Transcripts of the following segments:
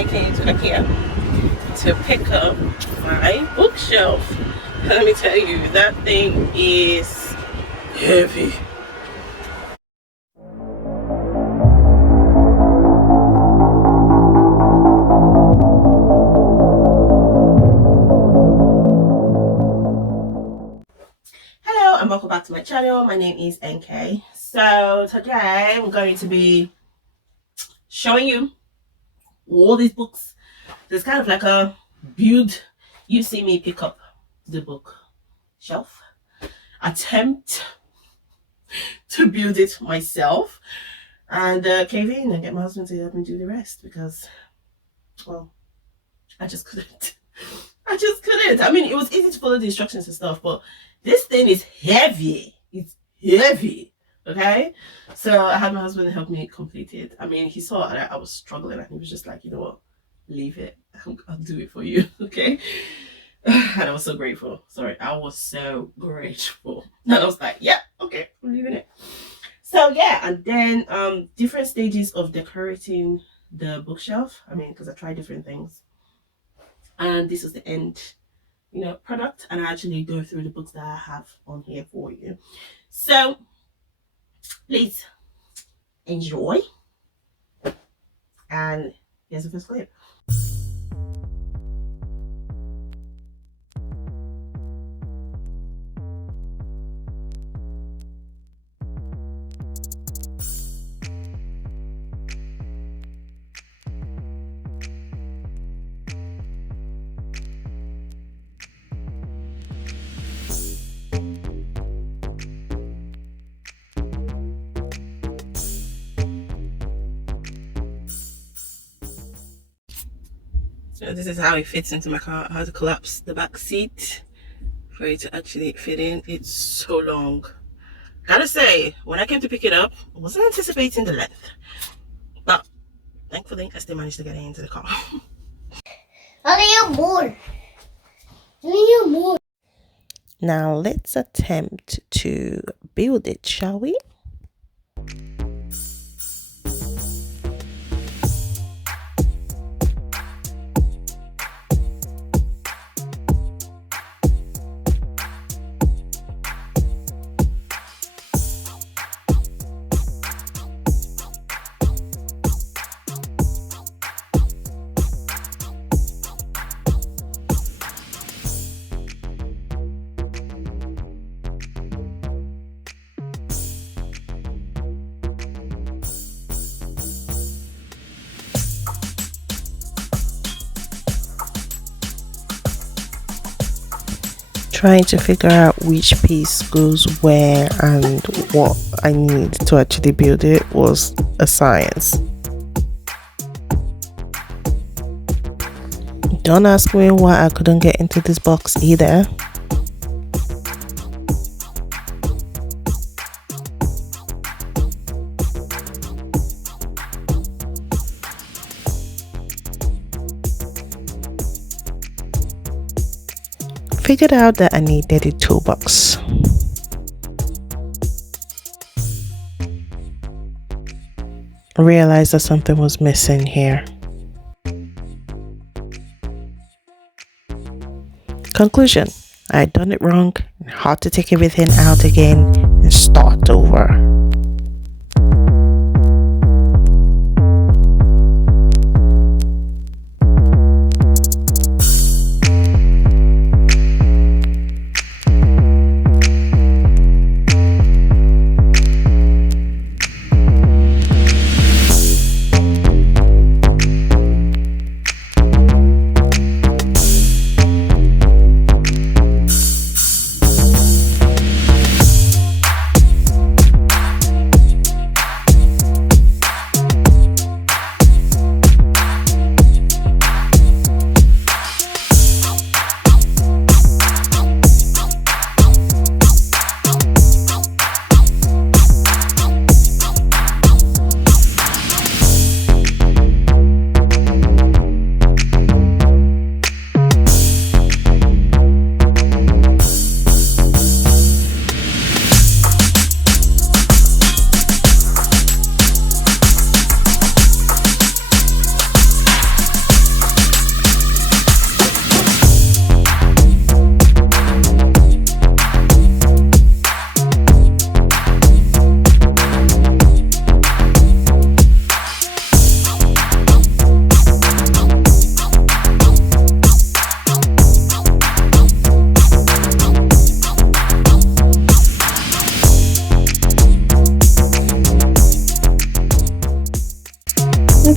I came to IKEA to pick up my bookshelf. Let me tell you, that thing is heavy. Hello and welcome back to my channel. My name is NK. So today I'm going to be showing you all these books. There's kind of like a build. You see me pick up the book shelf, attempt to build it myself, and cave in and get my husband to help me do the rest because, well, I just couldn't. I mean, it was easy to follow the instructions and stuff, but this thing is heavy. It's heavy. Okay, so I had my husband help me complete it. I mean, he saw that I was struggling and he was just like, you know what, leave it, I'll do it for you. Okay. And I was so grateful. I was so grateful. And I was like, yeah, okay, I'm leaving it. So yeah, and then different stages of decorating the bookshelf. I mean, because I tried different things, and this is the end, product. And I actually go through the books that I have on here for you. So please enjoy. And here's the first clip. So this is how it fits into my car. I had to collapse the back seat for it to actually fit in. It's so long. Gotta say, when I came to pick it up, I wasn't anticipating the length, but thankfully I still managed to get it into the car. Now let's attempt to build it, shall we? Trying to figure out which piece goes where and what I need to actually build it was a science. Don't ask me why I couldn't get into this box either. Figured out that I needed a toolbox. Realized that something was missing here. Conclusion: I had done it wrong and had to take everything out again and start over.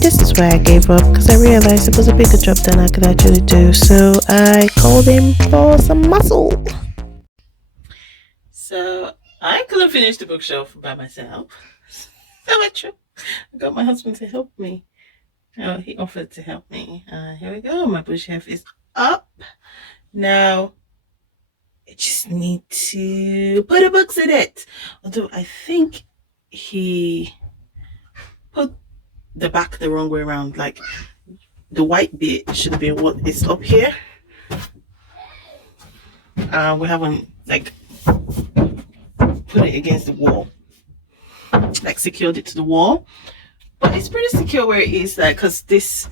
this is why I gave up, because I realized it was a bigger job than I could actually do. So I called him for some muscle. So I couldn't finish the bookshelf by myself. So I got my husband to help me. Oh, he offered to help me. Here we go. My bookshelf is up. Now I just need to put the books in it. Although I think he put the back the wrong way around. Like the white bit should have been what is up here. We haven't like put it against the wall, like secured it to the wall. But it's pretty secure where it is, like, because this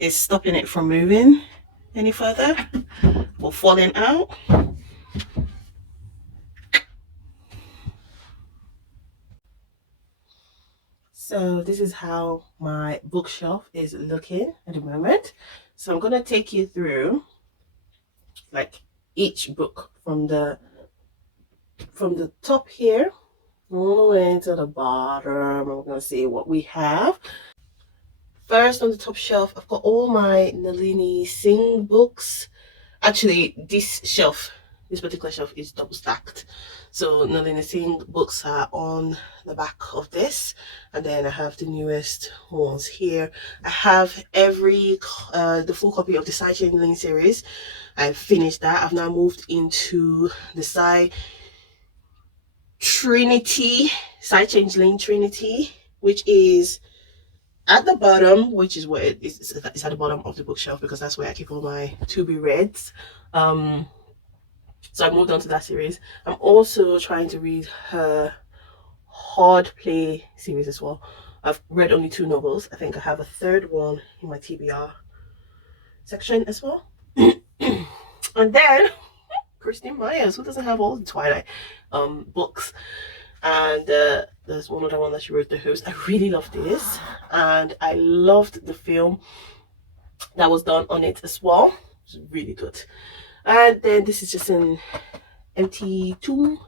is stopping it from moving any further or falling out. So this is how my bookshelf is looking at the moment. So I'm going to take you through like each book from the top here all the way to the bottom. We're going to see what we have. First, on the top shelf, I've got all my Nalini Singh books. Actually, this particular shelf is double stacked. So Nalini Singh books are on the back of this, and then I have the newest ones here. I have the full copy of the Side Change Lane series. I've finished that. I've now moved into the Side Change Lane Trinity, which is at the bottom, which is where it's at the bottom of the bookshelf, because that's where I keep all my to be reads. So I moved on to that series. I'm also trying to read her hard play series as well. I've read only 2 novels. I think I have a third one in my TBR section as well. And then Christine Myers, who doesn't have all the Twilight books. And there's one other one that she wrote, The Host. I really loved this, and I loved the film that was done on it as well. It's really good. And then this is just an empty tomb.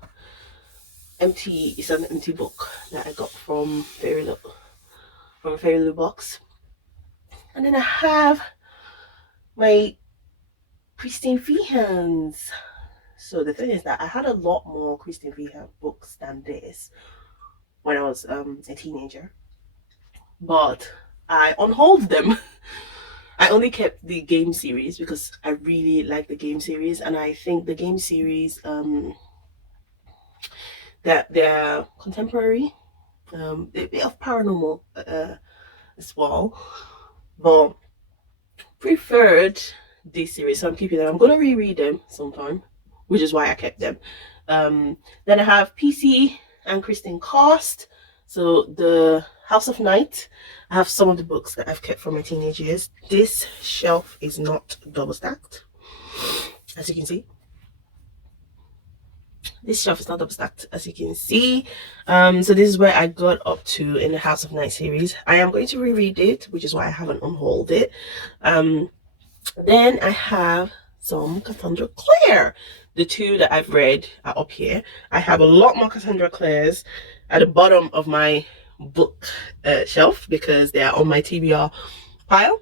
It's an empty book that I got from a Fairy Lou box. And then I have my Christine Feehands. So the thing is that I had a lot more Christine Feehan books than this when I was a teenager, but I unhauled them. I only kept the game series because I really like the game series, and I think the game series that they're contemporary, a bit of paranormal as well, but preferred this series, so I'm keeping them. I'm gonna reread them sometime, which is why I kept them. Then I have PC and Christine Cast. So the House of Night, I have some of the books that I've kept from my teenage years. This shelf is not double stacked, as you can see. This shelf is not double stacked, as you can see. So this is where I got up to in the House of Night series. I am going to reread it, which is why I haven't unhauled it. Then I have some Cassandra Clare. The 2 that I've read are up here. I have a lot more Cassandra Clares at the bottom of my book shelf because they are on my TBR pile.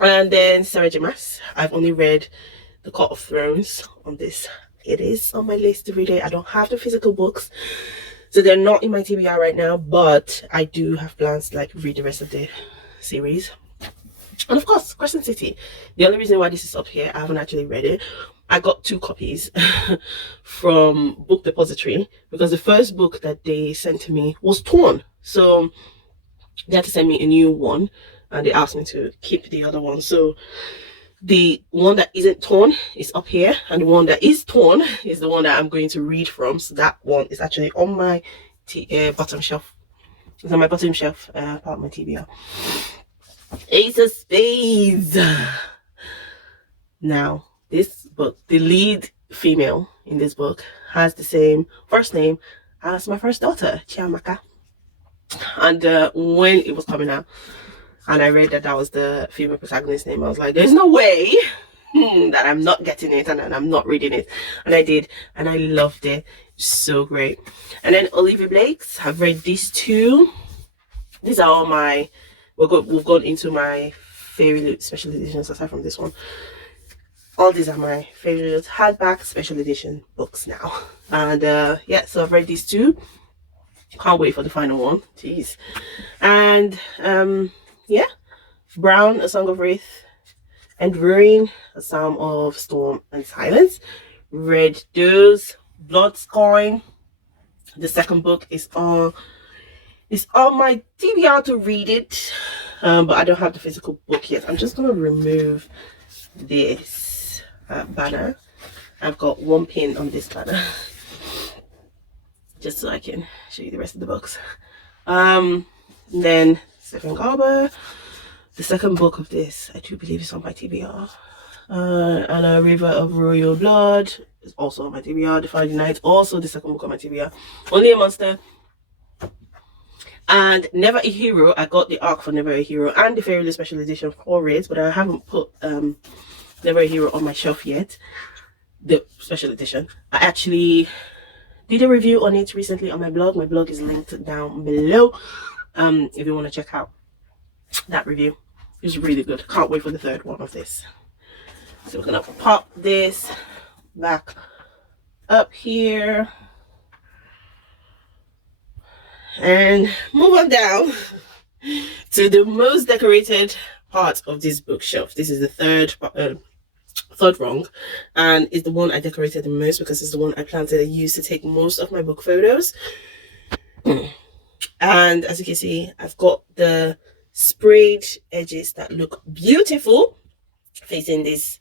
And then Sarah J. Maas. I've only read The Court of Thrones on this. It is on my list to read it. I don't have the physical books, so they're not in my TBR right now, but I do have plans to like read the rest of the series. And of course, Crescent City. The only reason why this is up here, I haven't actually read it. I got 2 copies from Book Depository because the first book that they sent to me was torn. So they had to send me a new one, and they asked me to keep the other one. So the one that isn't torn is up here, and the one that is torn is the one that I'm going to read from. So that one is actually on my bottom shelf. It's on my bottom shelf, part of my TBR. Ace of Spades. Now, this book, the lead female in this book has the same first name as my first daughter, Chiamaka. And when it was coming out and I read that was the female protagonist's name, I was like, there's no way that I'm not getting it and I'm not reading it. And I did, and I loved it. So great. And then Olivia Blake's, I've read these 2. These are all my we've gone into my favorite special editions aside from this one. All these are my favorite hardback special edition books now. And yeah, so I've read these two. Can't wait for the final one. Jeez. And yeah, Brown, A Song of Wraith and Ruin, A Psalm of Storm and Silence. Read those. Bloodscorn, the second book, is on my TBR to read it, but I don't have the physical book yet. I'm just gonna remove this banner. I've got one pin on this banner just so I can show you the rest of the books. Then Stephen Garber, the second book of this, I do believe it's on my TBR. And A River of Royal Blood is also on my TBR. Defining Night, also the second book on my TBR. Only a Monster. And Never a Hero, I got the arc for Never a Hero and the Fairy Special Edition for it, but I haven't put Never a Hero on my shelf yet, the special edition. I actually did a review on it recently on my blog. My blog is linked down below if you want to check out that review. It's really good. Can't wait for the third one of this. So we're gonna pop this back up here and move on down to the most decorated part of this bookshelf. This is the third rung, and it's the one I decorated the most because it's the one I planted and used to take most of my book photos. And as you can see, I've got the sprayed edges that look beautiful facing this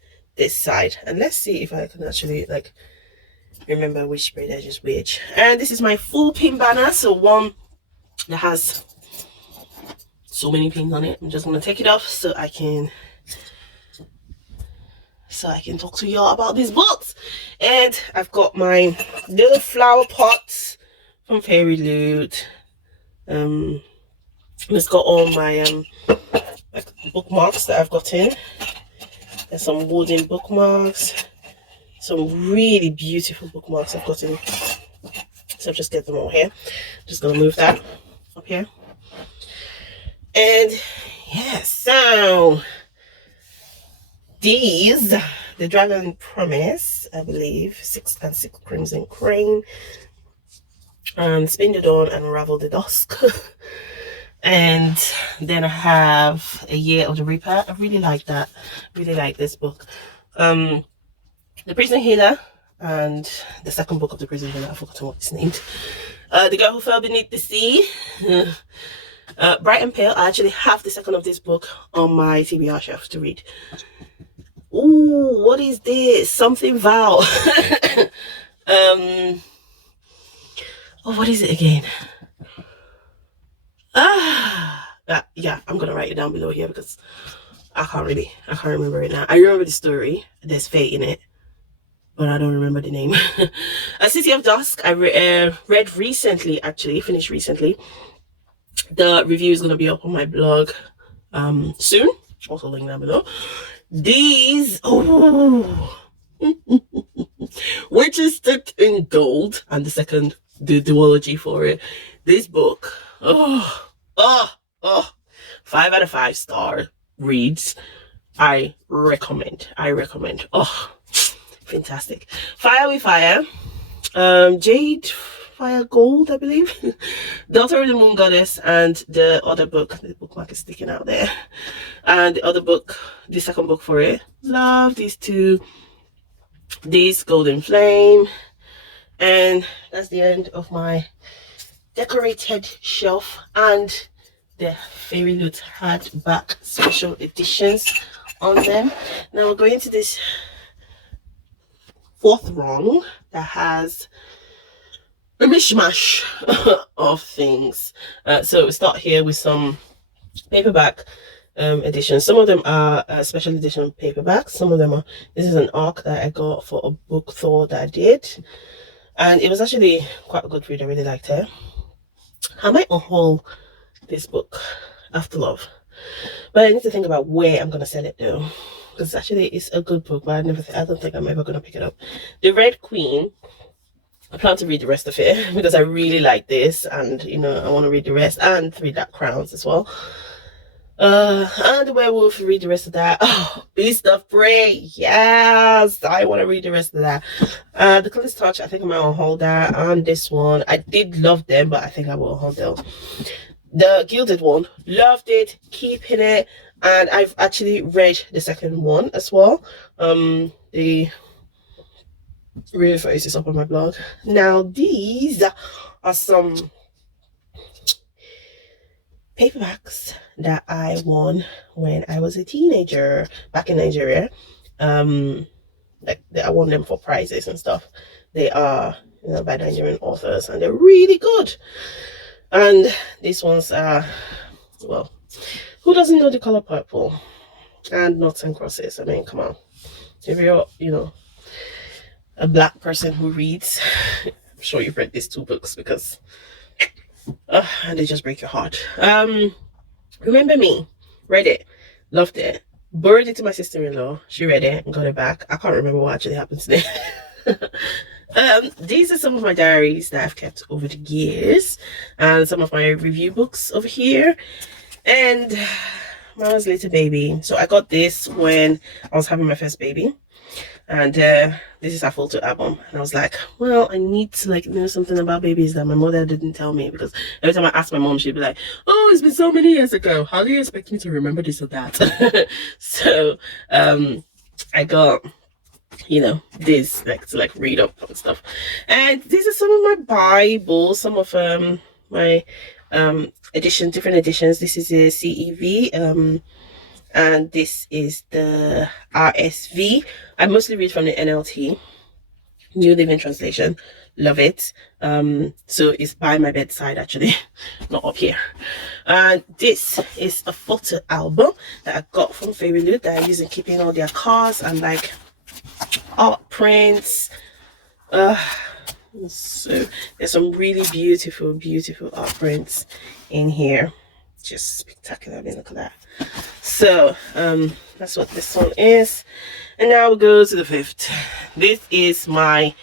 side. And let's see if I can actually like remember which sprayed edge is which. And this is my full pin banner, so one that has so many pins on it. I'm just gonna take it off so I can talk to y'all about these books. And I've got my little flower pots from Fairy Loot. It's got all my like bookmarks that I've got in. There's some wooden bookmarks, some really beautiful bookmarks I've got in. So I'll just get them all here. Just gonna move that up here. And yeah, so these, the Dragon Promise, I believe, 6 and 6 Crimson Crane, Spin the Dawn and Unravel the Dusk. And then I have A Year of the Reaper. I really like that. Really like this book. The Prison Healer and the second book of the Prison Healer. I've forgotten what it's named. The Girl Who Fell Beneath the Sea. Bright and Pale. I actually have the second of this book on my TBR shelf to read. Ooh, what is this? Something Vow. Oh, what is it again? Yeah, I'm gonna write it down below here because I can't remember it now. I remember the story. There's fate in it, but I don't remember the name. A City of Dusk. I read recently, actually finished recently. The review is gonna be up on my blog soon. Also link down below. These, oh, Witches Steeped in Gold, and the second, the duology for it. This book, 5 out of 5 star reads. I recommend. Oh, fantastic. Fire with Fire, Jade Fire Gold, I believe. Daughter of the Moon Goddess, and the other book, the bookmark is sticking out there, and the other book, the second book for it. Love these two. This Golden Flame. And that's the end of my decorated shelf and the Fairy Loot hardback special editions on them. Now we're going to this fourth rung that has a mishmash of things. So we start here with some paperback editions. Some of them are special edition paperbacks. Some of them are, this is an arc that I got for a book tour that I did, and it was actually quite a good read. I really liked it. I might unhaul this book, After Love, but I need to think about where I'm gonna sell it though, because actually it's a good book, but I don't think I'm ever gonna pick it up. The Red Queen, I plan to read the rest of it because I really like this, and you know I want to read the rest and Three Dark Crowns as well. And the werewolf, read the rest of that. Oh, Beast of Prey. Yes, I want to read the rest of that. The Color's Touch, I think I might hold that. And this one, I did love them, but I think I will hold them. The Gilded one, loved it, keeping it. And I've actually read the second one as well. The real face is up on my blog. Now, these are some paperbacks that I won when I was a teenager back in Nigeria. Like I won them for prizes and stuff. They are, by Nigerian authors, and they're really good. And these ones are, well, who doesn't know the color purple and Noughts and Crosses? I mean, come on. If you're, a black person who reads, I'm sure you've read these two books because and they just break your heart. Remember Me, read it, loved it, borrowed it to my sister-in-law. She read it and got it back. I can't remember what actually happened today. These are some of my diaries that I've kept over the years, and some of my review books over here, and Mama's Little Baby. So I got this when I was having my first baby, and this is a photo album, and I was like, well, I need to know something about babies that my mother didn't tell me, because every time I asked my mom, she'd be like, oh, it's been so many years ago, how do you expect me to remember this or that? So I got this to read up and stuff. And these are some of my Bibles, some of my different editions. This is a CEV, and this is the RSV. I mostly read from the NLT, New Living Translation. Love it. So it's by my bedside, actually, not up here. And this is a photo album that I got from Fairy Loot that I use in keeping all their cards and art prints. So there's some really beautiful art prints in here, just spectacular. I mean, look at that. So that's what this one is. And now we go to the fifth. This is my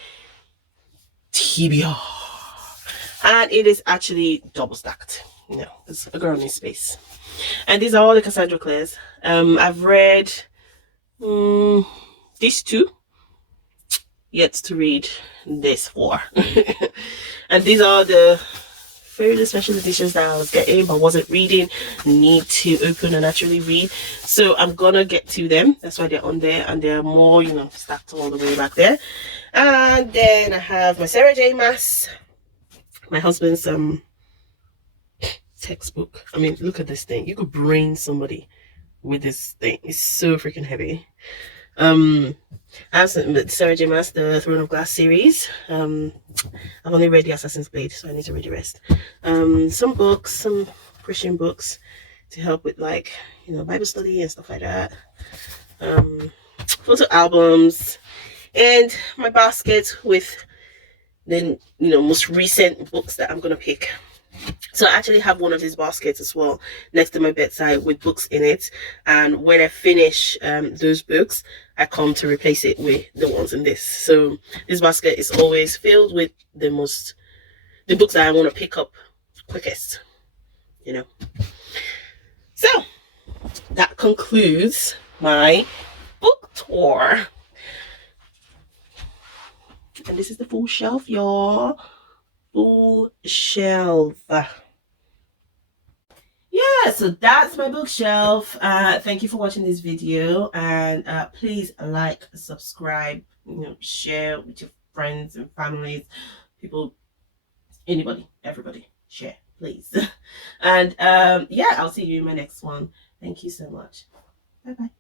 TBR, and it is actually double stacked. It's a girl in space. And these are all the Cassandra Clares. I've read these two, yet to read this 4. And these are the very special editions that I was getting but wasn't reading, need to open and actually read. So I'm gonna get to them. That's why they're on there, and they're more stacked all the way back there. And then I have my Sarah J Maas, my husband's textbook. I mean, look at this thing. You could brain somebody with this thing. It's so freaking heavy. I have Sarah J Maas, the Throne of Glass series. I've only read the Assassin's Blade, so I need to read the rest. Some books, some Christian books to help with Bible study and stuff like that. Photo albums, and my basket with the most recent books that I'm gonna pick. So I actually have one of these baskets as well next to my bedside with books in it, and when I finish those books, I come to replace it with the ones in this. So this basket is always filled with the books that I want to pick up quickest. So that concludes my book tour, and this is the full shelf, y'all. Full shelf. Yeah, so that's my bookshelf. Thank you for watching this video, and please subscribe, share with your friends and families, people, anybody, everybody, share, please. And yeah, I'll see you in my next one. Thank you so much. Bye bye.